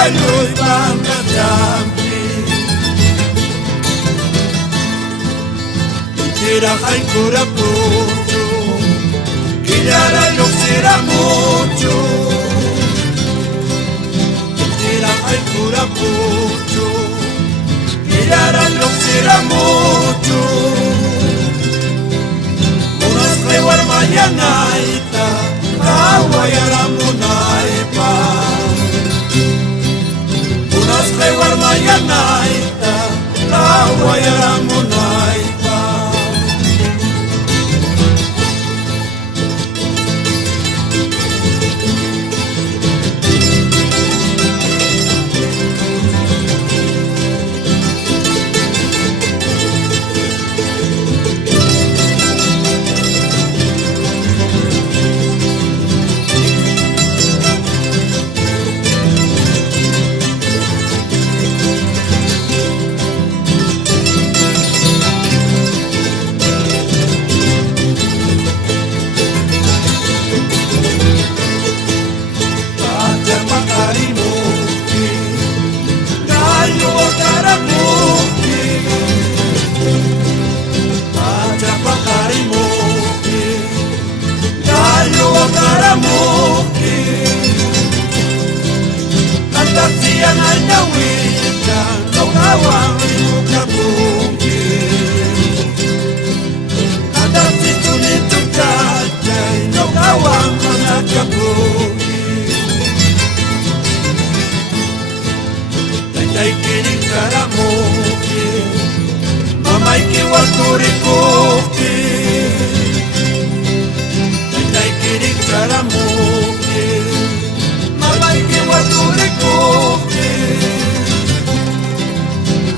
caballo y banga champi Tira hay cura pucho Killara lo será mucho Tira hay cura pucho Killara lo será mucho Unas rewar mayanaita Kawayara munaipa Unas rewar mayanaita Kawayara munaipa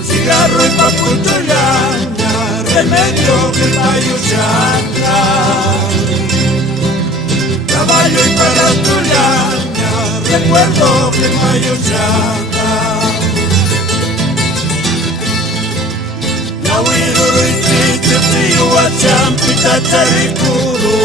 Cigarro y paputollana, remedio que payo chanta. Caballo y paratollana, recuerdo que payo chanta. Nawiruru y chiste, tío a champita taricuro.